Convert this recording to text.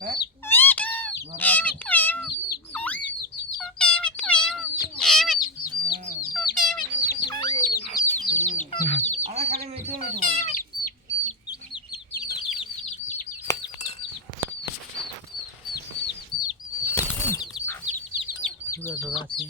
হ্যাঁ আমার খালি মিঠু মিঠু বলে পুরো ডোরা আছে